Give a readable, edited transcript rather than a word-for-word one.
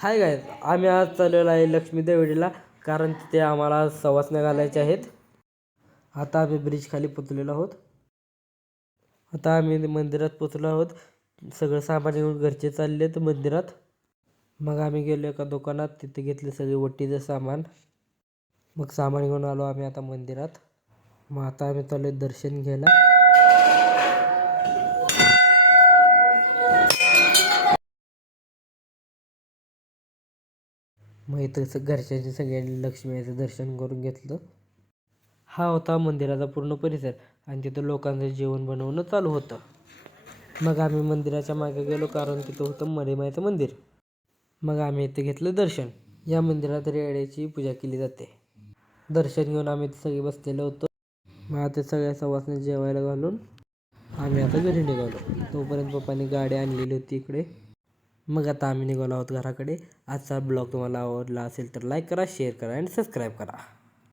Hi guys, आम्ही आज चाललेलो आहे लक्ष्मी देवडीला, कारण तिथे आम्हाला सवासण्या घालायच्या आहेत. आता आम्ही ब्रिज खाली पोचलेलो आहोत. आता आम्ही मंदिरात पोचलो आहोत. सगळं सामान घेऊन घरचे चाललेत मंदिरात. मग आम्ही गेलो एका दुकानात, तिथे घेतले सगळे वटीचं सामान. मग सामान घेऊन आलो आम्ही आता मंदिरात. मग आता आम्ही चाललो दर्शन घ्यायला. मग इथं घरच्यांची सगळ्यांनी लक्ष्मीचं दर्शन करून घेतलं. हा होता मंदिराचा पूर्ण परिसर आणि तिथं लोकांचं जेवण बनवणं चालू होतं. मग आम्ही मंदिराच्या मागे गेलो, कारण तिथं होतं मरीमाईचं मंदिर. मग आम्ही इथे घेतलं दर्शन. या मंदिरात रेड्याची पूजा केली जाते. दर्शन घेऊन आम्ही सगळे बसलेलो होतो. मग आता सगळ्या सवासण्या जेवायला घालून आम्ही आता घरी निघालो. तोपर्यंत पप्पांनी गाडी आणलेली होती इकडे. मग आता आम्ही निघालो आहोत घराकडे. आजचा ब्लॉग तुम्हाला आवडला असेल तर लाईक करा, शेअर करा आणि सबस्क्राईब करा.